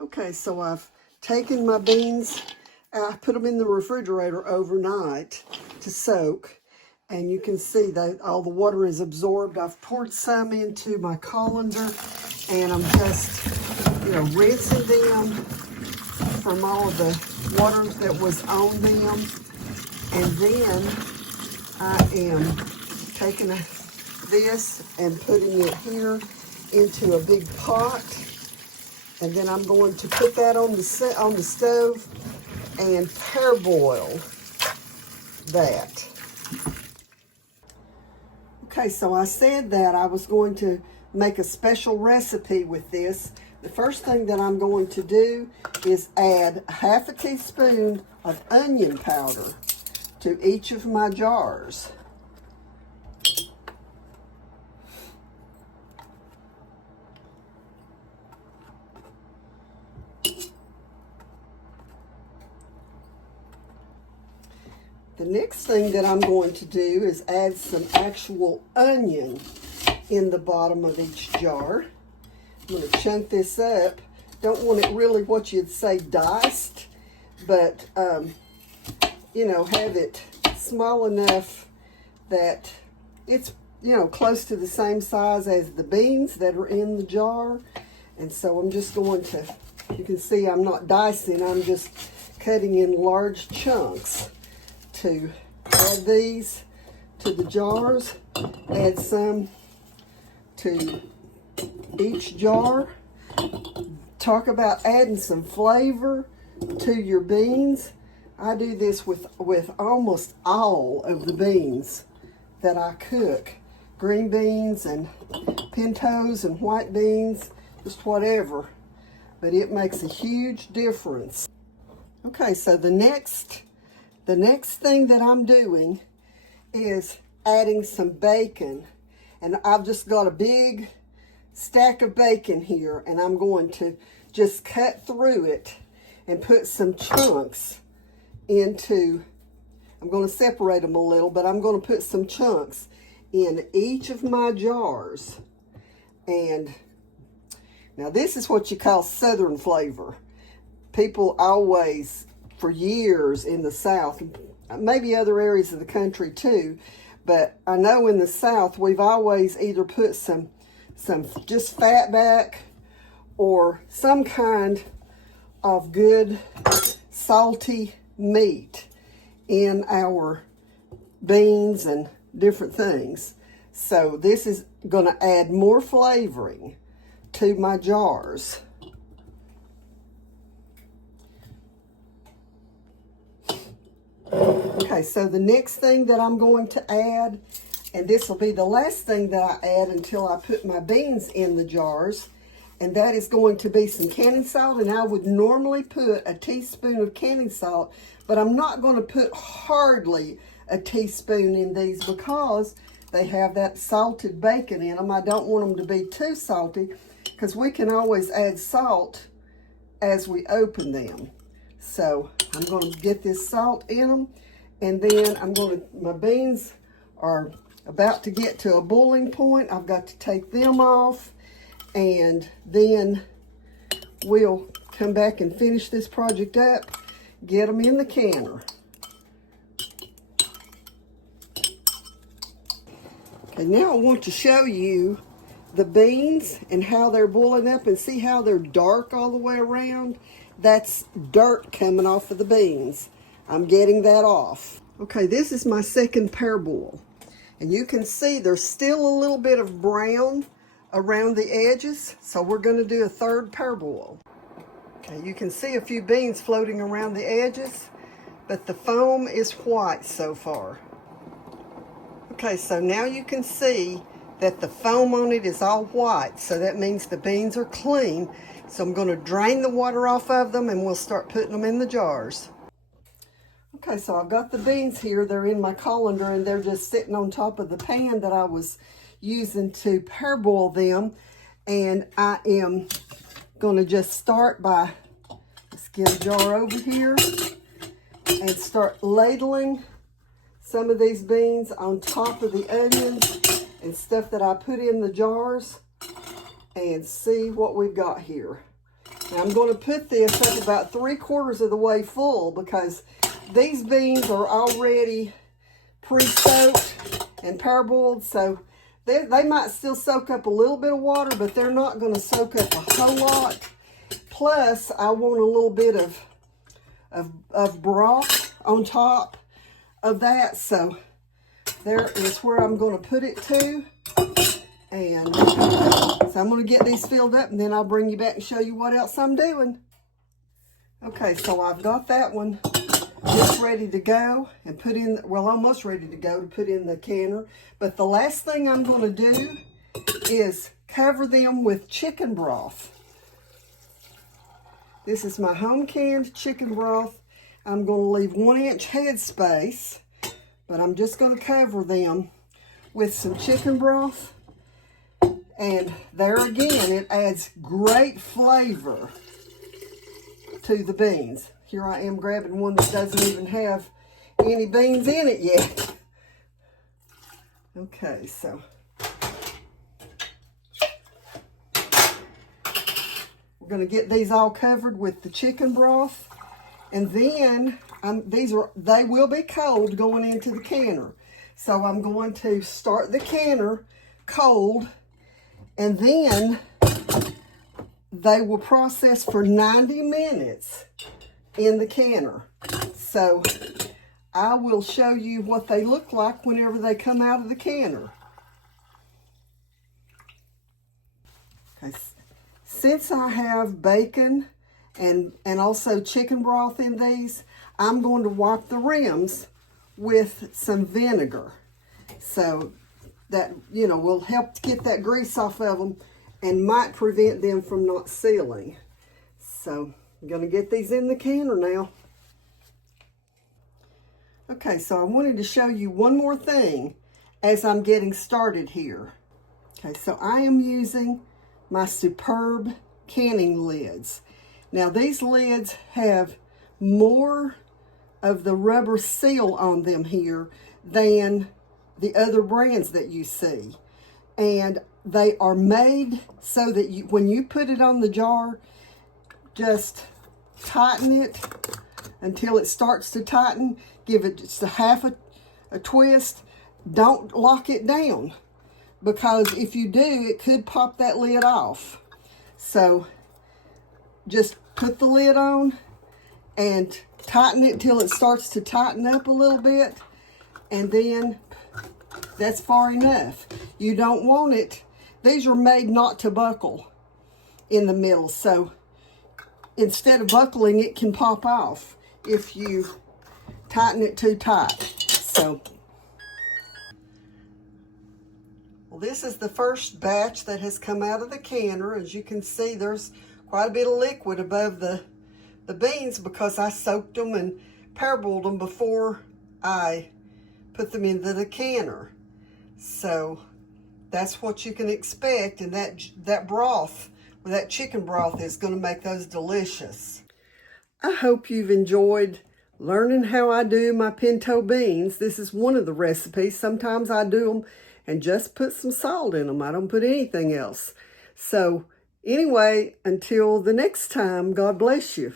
Okay, so I've taken my beans, I put them in the refrigerator overnight to soak, and you can see that all the water is absorbed. I've poured some into my colander, and I'm just, rinsing them from all of the water that was on them. And then I am taking this and putting it here into a big pot. And then I'm going to put that on the stove and parboil that. Okay, so I said that I was going to make a special recipe with this. The first thing that I'm going to do is add half a teaspoon of onion powder to each of my jars. The next thing that I'm going to do is add some actual onion in the bottom of each jar. I'm going to chunk this up. Don't want it really what you'd say diced, but, have it small enough that it's, close to the same size as the beans that are in the jar. And so I'm just going to, you can see I'm not dicing, I'm just cutting in large chunks to add these to the jars. Add some to each jar. Talk about adding some flavor to your beans. I do this with almost all of the beans that I cook. Green beans and pintos and white beans, just whatever. But it makes a huge difference. Okay, so the next thing that I'm doing is adding some bacon. And I've just got a big stack of bacon here, and I'm going to just cut through it and put some chunks into, I'm going to separate them a little, but I'm going to put some chunks in each of my jars. And now this is what you call Southern flavor. People always, for years in the South, maybe other areas of the country too, but I know in the South we've always either put some just fatback or some kind of good salty meat in our beans and different things. So this is going to add more flavoring to my jars. Okay, so the next thing that I'm going to add, and this will be the last thing that I add until I put my beans in the jars, and that is going to be some canning salt. And I would normally put a teaspoon of canning salt, but I'm not going to put hardly a teaspoon in these because they have that salted bacon in them. I don't want them to be too salty because we can always add salt as we open them. So I'm going to get this salt in them, and then my beans are about to get to a boiling point. I've got to take them off, and then we'll come back and finish this project up, get them in the canner. Okay, now I want to show you the beans and how they're boiling up, and see how they're dark all the way around. That's dirt coming off of the beans. I'm getting that off. Okay, this is my second parboil. And you can see there's still a little bit of brown around the edges. So we're going to do a third parboil. Okay, you can see a few beans floating around the edges, but the foam is white so far. Okay, so now you can see that the foam on it is all white. So that means the beans are clean. So I'm going to drain the water off of them, and we'll start putting them in the jars. Okay, so I've got the beans here. They're in my colander, and they're just sitting on top of the pan that I was using to parboil them. And I am going to just start by, let's get a jar over here, and start ladling some of these beans on top of the onions and stuff that I put in the jars, and see what we've got here. Now I'm going to put this up about 3/4 of the way full because these beans are already pre-soaked and parboiled, so they might still soak up a little bit of water, but they're not going to soak up a whole lot. Plus, I want a little bit of broth on top of that, so there is where I'm going to put it to. And so I'm going to get these filled up, and then I'll bring you back and show you what else I'm doing. Okay, so I've got that one just ready to go and put in, well, almost ready to go to put in the canner. But the last thing I'm going to do is cover them with chicken broth. This is my home canned chicken broth. I'm going to leave 1-inch head space, but I'm just going to cover them with some chicken broth. And there again, it adds great flavor to the beans. Here I am grabbing one that doesn't even have any beans in it yet. Okay, so we're going to get these all covered with the chicken broth, and then they will be cold going into the canner. So I'm going to start the canner cold, and then they will process for 90 minutes in the canner. So I will show you what they look like whenever they come out of the canner. Okay. Since I have bacon and also chicken broth in these, I'm going to wipe the rims with some vinegar. So that, will help to get that grease off of them and might prevent them from not sealing. So I'm going to get these in the canner now. Okay, so I wanted to show you one more thing as I'm getting started here. Okay, so I am using my Superb canning lids. Now these lids have more of the rubber seal on them here than the other brands that you see. And they are made so that when you put it on the jar, just tighten it until it starts to tighten. Give it just a twist. Don't lock it down, because if you do, it could pop that lid off. So just put the lid on and tighten it till it starts to tighten up a little bit, and then that's far enough. You don't want it. These are made not to buckle in the middle, so instead of buckling, it can pop off if you tighten it too tight. So, well, this is the first batch that has come out of the canner. As you can see, there's quite a bit of liquid above the beans because I soaked them and parboiled them before I put them into the canner. So that's what you can expect, and that broth, that chicken broth, is going to make those delicious. I hope you've enjoyed learning how I do my pinto beans. This is one of the recipes. Sometimes I do them and just put some salt in them. I don't put anything else. So anyway, until the next time, God bless you.